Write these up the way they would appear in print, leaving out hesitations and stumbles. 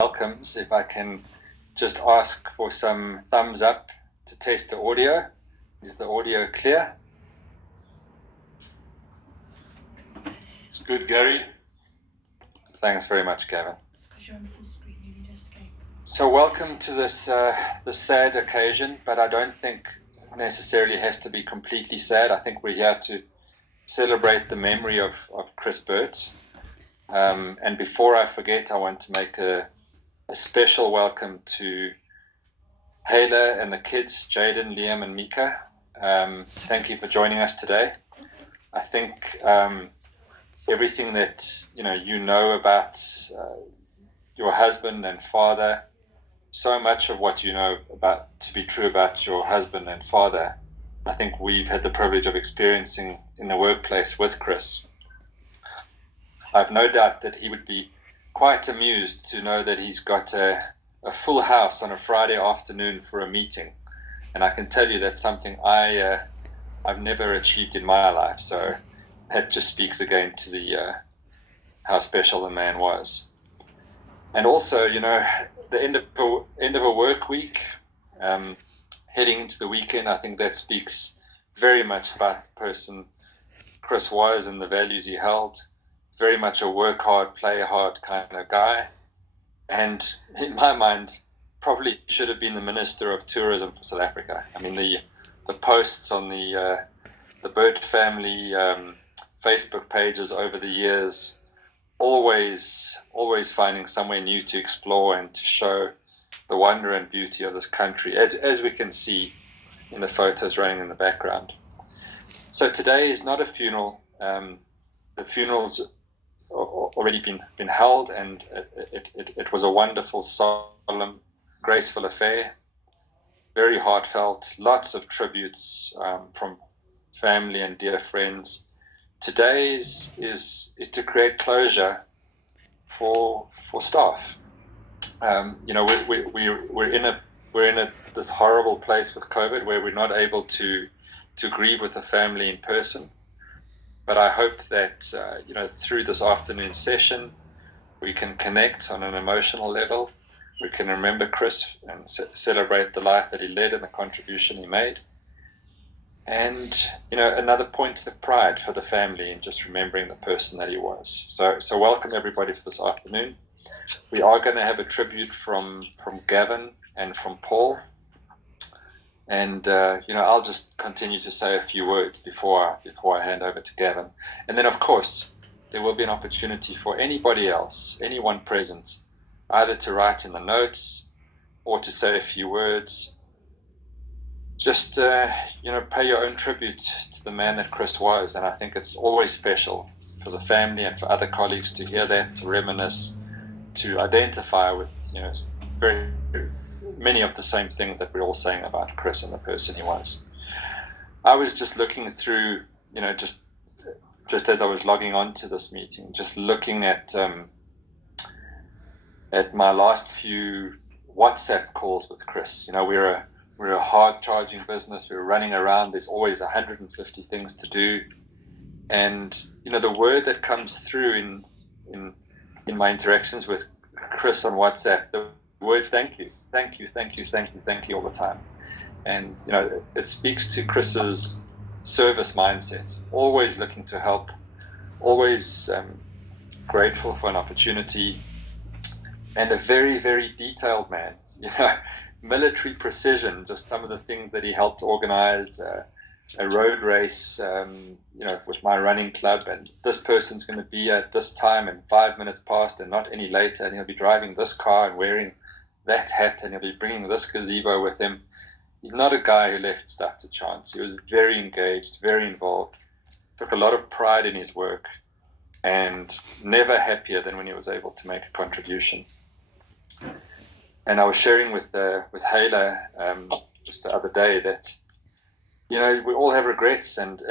welcomes, if I can just ask for some thumbs up to test the audio. Is the audio clear? It's good, Gary. Thanks very much, Gavin. It's because you're on full screen, you need to escape. So welcome to this sad occasion, but I don't think necessarily has to be completely sad. I think we're here to celebrate the memory of Chris Burt. And before I forget, I want to make a special welcome to Hayla and the kids, Jaden, Liam, and Mika. Thank you for joining us today. I think everything that you know about your husband and father, so much of what you know about to be true about your husband and father, I think we've had the privilege of experiencing in the workplace with Chris. I've no doubt that he would be quite amused to know that he's got a full house on a Friday afternoon for a meeting. And I can tell you that's something I've never achieved in my life. So that just speaks again to the how special the man was. And also, the end of a work week, heading into the weekend, I think that speaks very much about the person Chris was and the values he held. Very much a work hard, play hard kind of guy. And in my mind, probably should have been the Minister of Tourism for South Africa. I mean, the posts on the Burt family Facebook pages over the years, always finding somewhere new to explore and to show the wonder and beauty of this country, as we can see in the photos running in the background. So today is not a funeral. The funeral's already been held, and it was a wonderful, solemn, graceful affair, very heartfelt, lots of tributes from family and dear friends. Today is to create closure for staff. We're in this horrible place with COVID where we're not able to grieve with the family in person. But I hope that through this afternoon session, we can connect on an emotional level. We can remember Chris and celebrate the life that he led and the contribution he made. And another point of pride for the family in just remembering the person that he was. So welcome everybody for this afternoon. We are going to have a tribute from Gavin and from Paul. And I'll just continue to say a few words before I hand over to Gavin. And then, of course, there will be an opportunity for anybody else, anyone present, either to write in the notes or to say a few words. Just pay your own tribute to the man that Chris was. And I think it's always special for the family and for other colleagues to hear that, to reminisce, to identify with very many of the same things that we're all saying about Chris and the person he was. I was just looking through, just as I was logging on to this meeting, just looking at my last few WhatsApp calls with Chris. We're a hard charging business. We're running around. There's always 150 things to do. And, the word that comes through in my interactions with Chris on WhatsApp, the word thank you all the time. And it speaks to Chris's service mindset, always looking to help, always grateful for an opportunity, and a very, very detailed man. Military precision, just some of the things that he helped organize, a road race with my running club, and this person's going to be at this time and 5 minutes past and not any later, and he'll be driving this car and wearing that hat, and he'll be bringing this gazebo with him. He's not a guy who left stuff to chance. He was very engaged, very involved, took a lot of pride in his work, and never happier than when he was able to make a contribution. And I was sharing with Hayla just the other day that we all have regrets, and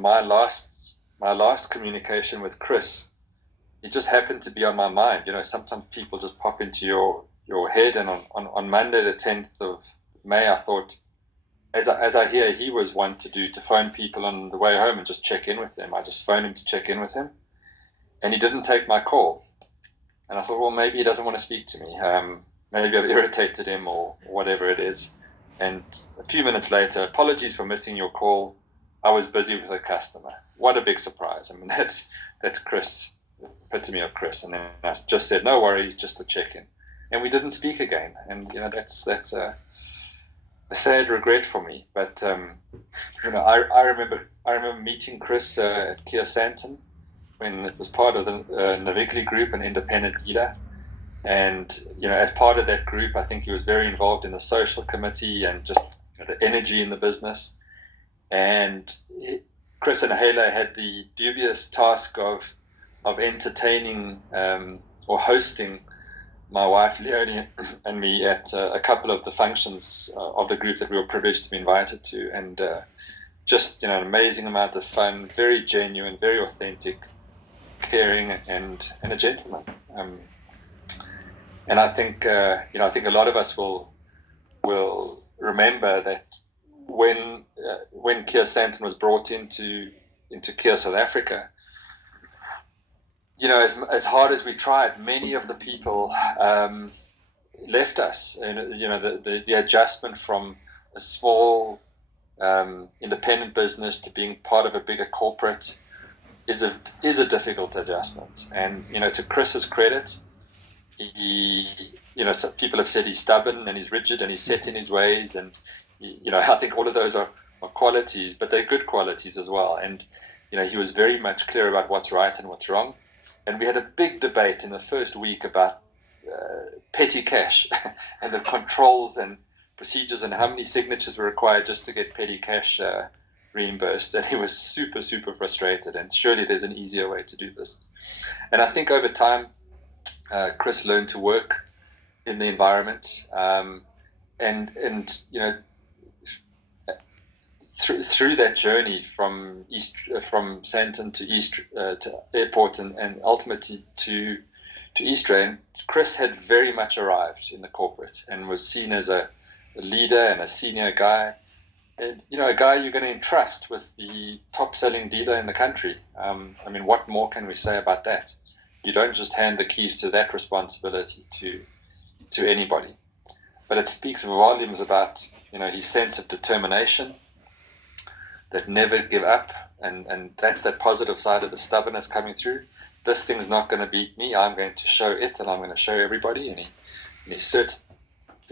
my last communication with Chris, it just happened to be on my mind. Sometimes people just pop into your head, and on Monday the 10th of May, I thought, as I hear he was one to phone people on the way home and just check in with them. I just phoned him to check in with him, and he didn't take my call. And I thought, well, maybe he doesn't want to speak to me. Maybe I've irritated him or whatever it is. And a few minutes later, apologies for missing your call. I was busy with a customer. What a big surprise. I mean, that's Chris, epitome of Chris. And then I just said, no worries, just a check-in. And we didn't speak again. And, that's a sad regret for me. But, I remember meeting Chris at Kia Santon when it was part of the Navigli Group, an independent dealer. And, as part of that group, I think he was very involved in the social committee and just the energy in the business. And Chris and Hala had the dubious task of entertaining or hosting my wife Leonie and me at a couple of the functions of the group that we were privileged to be invited to. And just, an amazing amount of fun, very genuine, very authentic, caring, and a gentleman. And I think, I think a lot of us will remember that when Kia Santon was brought into Kia South Africa, as hard as we tried, many of the people left us. And the adjustment from a small independent business to being part of a bigger corporate is a difficult adjustment. And to Chris's credit, some people have said he's stubborn and he's rigid and he's set in his ways, and I think all of those are qualities, but they're good qualities as well. And he was very much clear about what's right and what's wrong. And we had a big debate in the first week about petty cash and the controls and procedures and how many signatures were required just to get petty cash reimbursed. And he was super, super frustrated. And surely there's an easier way to do this. And I think over time, Chris learned to work in the environment, and through that journey from Sandton to East to airport and ultimately to East Rand, Chris had very much arrived in the corporate and was seen as a leader and a senior guy, and a guy you're going to entrust with the top selling dealer in the country. What more can we say about that? You don't just hand the keys to that responsibility to anybody. But it speaks volumes about his sense of determination, that never give up, and that's that positive side of the stubbornness coming through. This thing's not going to beat me. I'm going to show it, and I'm going to show everybody. And he certainly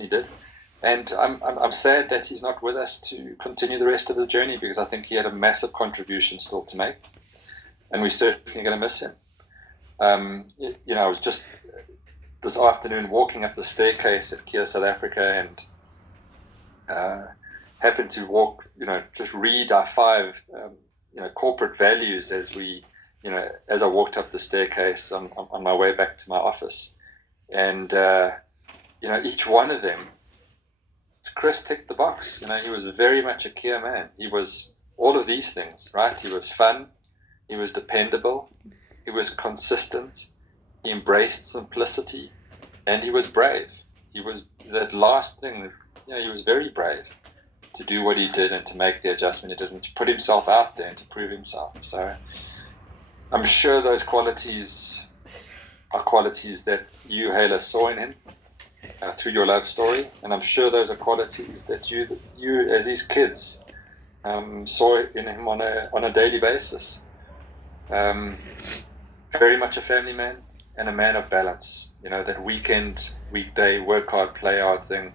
did. And I'm sad that he's not with us to continue the rest of the journey, because I think he had a massive contribution still to make, and we're certainly going to miss him. I was just this afternoon walking up the staircase at Kia South Africa, and happened to walk, just read our 5, corporate values as I walked up the staircase on my way back to my office. And, each one of them, Chris ticked the box. He was very much a Kia man. He was all of these things, right? He was fun. He was dependable. He was consistent. He embraced simplicity, and he was brave. He was that last thing. He was very brave to do what he did and to make the adjustment he did and to put himself out there and to prove himself. So I'm sure those qualities are qualities that you, Hala, saw in him through your love story, and I'm sure those are qualities that you as his kids saw in him on a daily basis. Very much a family man and a man of balance. That weekday, work hard, play hard thing,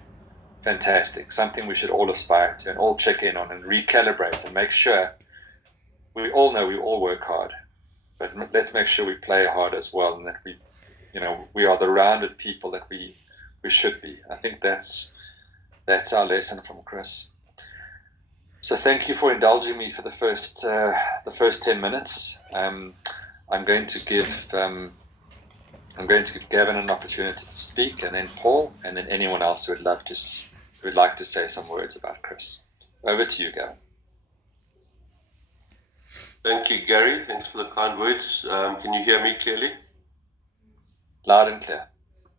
fantastic. Something we should all aspire to and all check in on and recalibrate and make sure. We all know we all work hard, but let's make sure we play hard as well, and that we are the rounded people that we should be. I think that's our lesson from Chris. So thank you for indulging me for the first 10 minutes. I'm going to give Gavin an opportunity to speak, and then Paul, and then anyone else who would like to say some words about Chris. Over to you, Gavin. Thank you, Gary. Thanks for the kind words. Can you hear me clearly? Loud and clear.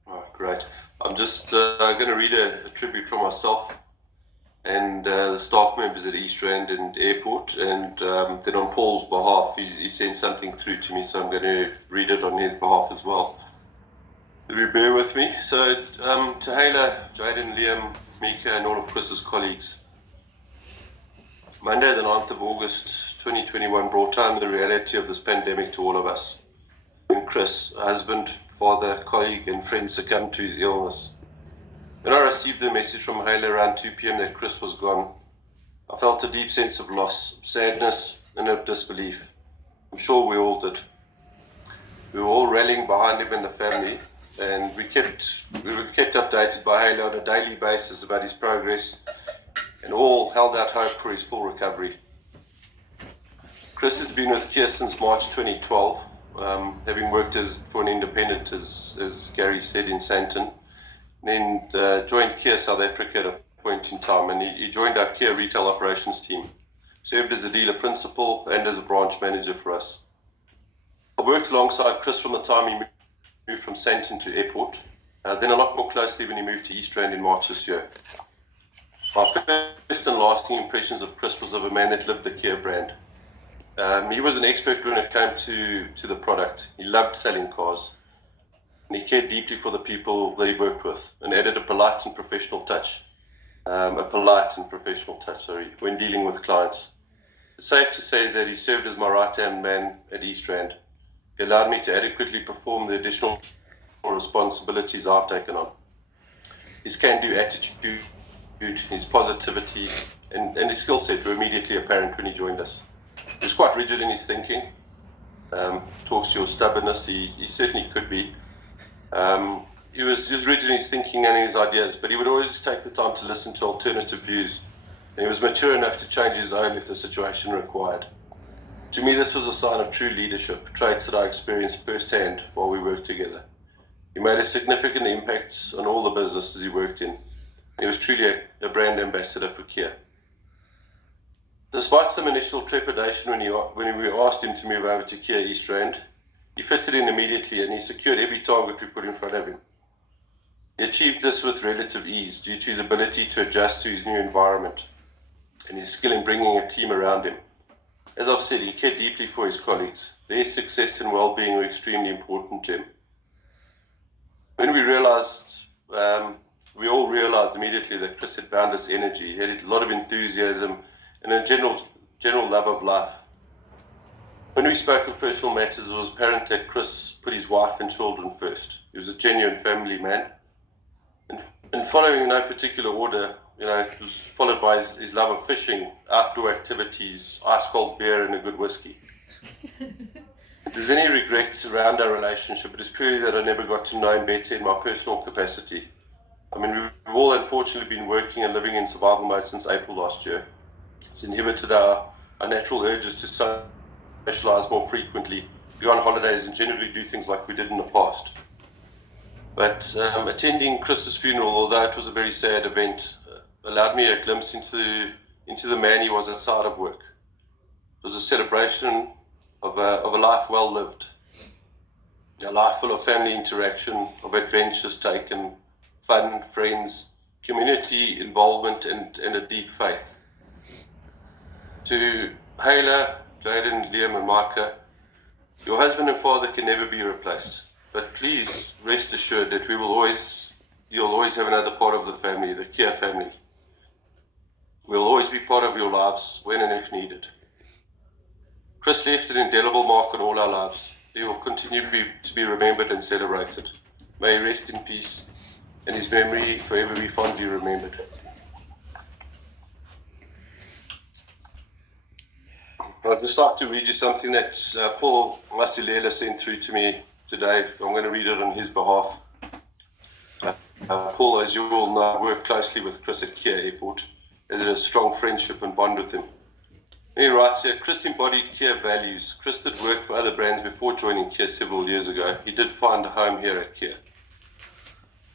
Oh, great. I'm just going to read a tribute from myself and the staff members at East Rand and Airport, and then on Paul's behalf, he sent something through to me, so I'm going to read it on his behalf as well. Will you bear with me? So, to Hayla, Jaden, Liam, Mika, and all of Chris's colleagues, Monday, the 9th of August 2021, brought home the reality of this pandemic to all of us. When Chris, a husband, father, colleague, and friend, succumbed to his illness. When I received the message from Hayla around 2 p.m. that Chris was gone, I felt a deep sense of loss, sadness, and of disbelief. I'm sure we all did. We were all rallying behind him and the family, and we were kept updated by Hayla on a daily basis about his progress, and all held out hope for his full recovery. Chris has been with Kia since March 2012, having worked for an independent, as Gary said, in Sandton, and then joined Kia South Africa at a point in time, and he joined our Kia retail operations team, served as a dealer principal and as a branch manager for us. I worked alongside Chris from the time he moved from Sandton to Airport, then a lot more closely when he moved to East Rand in March this year. My first and lasting impressions of Chris was of a man that lived the Kia brand. He was an expert when it came to the product. He loved selling cars, and he cared deeply for the people that he worked with, and added a polite and professional touch. When dealing with clients. It's safe to say that he served as my right-hand man at East Rand. He allowed me to adequately perform the additional responsibilities I've taken on. His can-do attitude, his positivity, and his skill set were immediately apparent when he joined us. He was quite rigid in his thinking. Talks to your stubbornness, he certainly could be. He was rigid in his thinking and his ideas, but he would always take the time to listen to alternative views, and he was mature enough to change his own if the situation required. To me, this was a sign of true leadership, traits that I experienced firsthand while we worked together. He made a significant impact on all the businesses he worked in. He was truly a brand ambassador for Kia. Despite some initial trepidation when we asked him to move over to Kia East Rand, he fitted in immediately and he secured every target we put in front of him. He achieved this with relative ease due to his ability to adjust to his new environment and his skill in bringing a team around him. As I've said, he cared deeply for his colleagues. Their success and well-being were extremely important to him. When we all realized immediately that Chris had boundless energy. He had a lot of enthusiasm and a general love of life. When we spoke of personal matters, it was apparent that Chris put his wife and children first. He was a genuine family man. And following in no particular order, it was followed by his love of fishing, outdoor activities, ice-cold beer, and a good whiskey. If there's any regrets around our relationship, it is purely that I never got to know him better in my personal capacity. I mean, we've all unfortunately been working and living in survival mode since April last year. It's inhibited our natural urges to socialize more frequently, go on holidays, and generally do things like we did in the past. But attending Chris's funeral, although it was a very sad event, allowed me a glimpse into the man he was outside of work. It was a celebration of a life well lived, a life full of family interaction, of adventures taken, fun, friends, community involvement, and a deep faith. To Hayla, Jaden, Liam, and Micah, your husband and father can never be replaced. But please rest assured that you'll always have another part of the family, the Kia family. We'll always be part of your lives when and if needed. Chris left an indelible mark on all our lives. He will continue to be remembered and celebrated. May he rest in peace, and his memory forever be fondly remembered. I'd just like to read you something that Paul Masilela sent through to me today. I'm going to read it on his behalf. Paul, as you all know, worked closely with Chris at Kia Airport, has a strong friendship and bond with him. He writes here, Chris embodied Kia values. Chris did work for other brands before joining Kia several years ago. He did find a home here at Kia.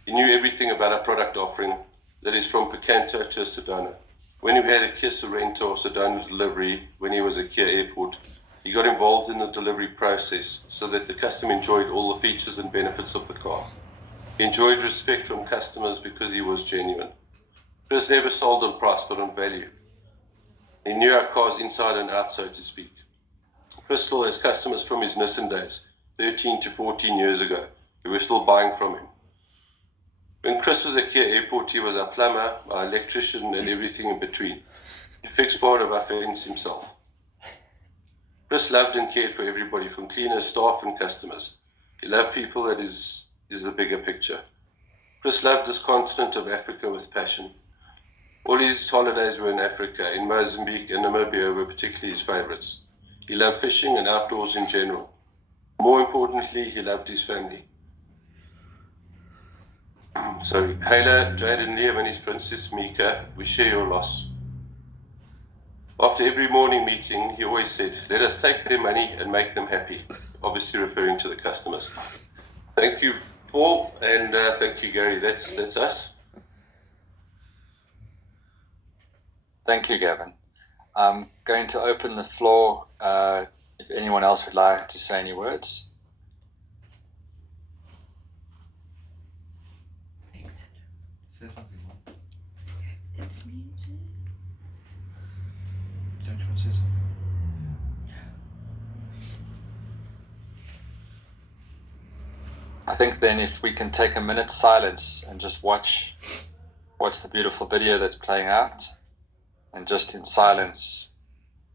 He knew everything about our product offering, that is from Picanto to Sedona. When we had a Kia Sorento or Sedona delivery when he was at Kia Airport, he got involved in the delivery process so that the customer enjoyed all the features and benefits of the car. He enjoyed respect from customers because he was genuine. Chris never sold on price but on value. He knew our cars inside and out, so to speak. Chris still has customers from his Nissan days, 13 to 14 years ago, who were still buying from him. When Chris was at Kia Airport, he was our plumber, our electrician, and everything in between. He fixed part of our fence himself. Chris loved and cared for everybody, from cleaners, staff, and customers. He loved people. That is the bigger picture. Chris loved this continent of Africa with passion. All his holidays were in Africa. In Mozambique and Namibia were particularly his favorites. He loved fishing and outdoors in general. More importantly, he loved his family. So, Hayla, Jaden, Liam, and his princess Mika, we share your loss. After every morning meeting, he always said, "Let us take their money and make them happy," obviously referring to the customers. Thank you, Paul, and thank you, Gary. That's us. Thank you, Gavin. I'm going to open the floor if anyone else would like to say any words. Say something more. It's muted. Don't you want to say something? I think then if we can take a minute's silence and just watch the beautiful video that's playing out, and just in silence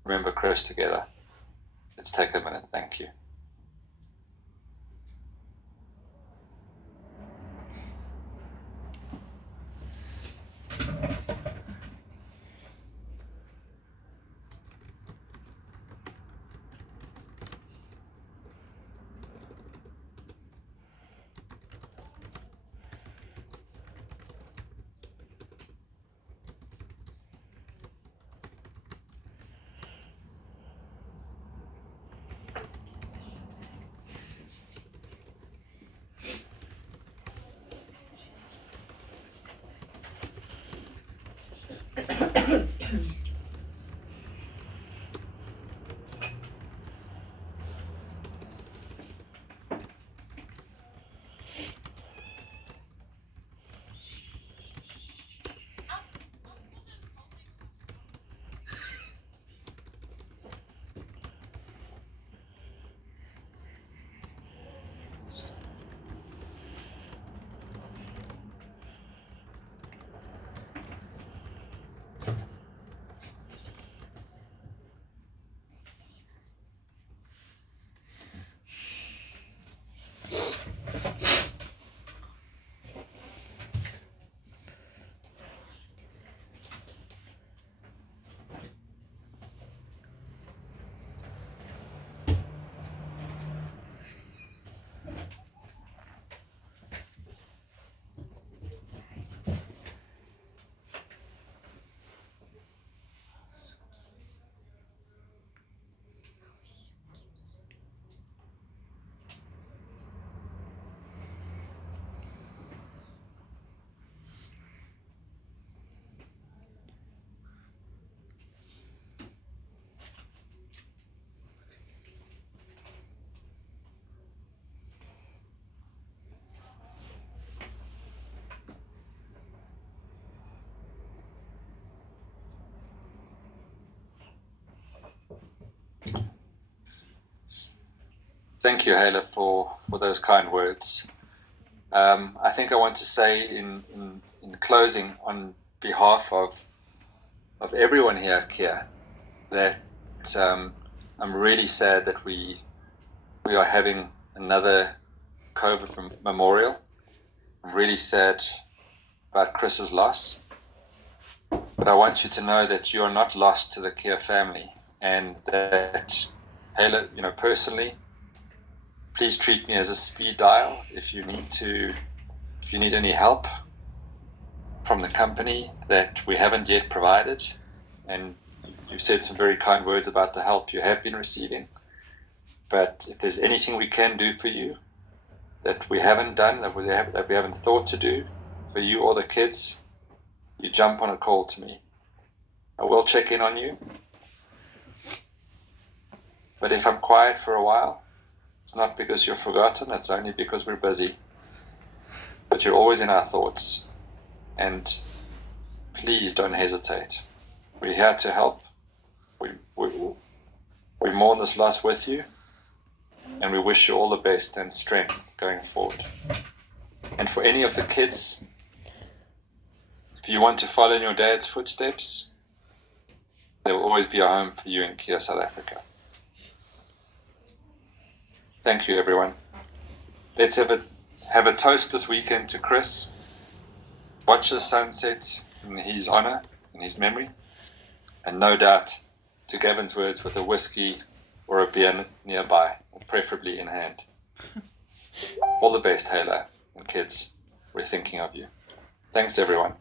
remember Chris together. Let's take a minute. Thank you. Thank you, Hayla, for those kind words. I think I want to say in closing, on behalf of everyone here at Kia, that I'm really sad that we are having another COVID memorial. I'm really sad about Chris's loss, but I want you to know that you are not lost to the Kia family, and that, Hayla, personally, please treat me as a speed dial if you need any help from the company that we haven't yet provided. And you said some very kind words about the help you have been receiving. But if there's anything we can do for you that we haven't done, that we haven't thought to do for you or the kids, you jump on a call to me. I will check in on you. But if I'm quiet for a while, it's not because you're forgotten, it's only because we're busy. But you're always in our thoughts. And please don't hesitate. We're here to help. We mourn this loss with you. and we wish you all the best and strength going forward. And for any of the kids, if you want to follow in your dad's footsteps, there will always be a home for you in Kia, South Africa. Thank you, everyone. Let's have a toast this weekend to Chris. Watch the sunset in his honor, in his memory, and no doubt, to Gavin's words, with a whiskey or a beer nearby, or preferably in hand. All the best, Halo, and kids. We're thinking of you. Thanks, everyone.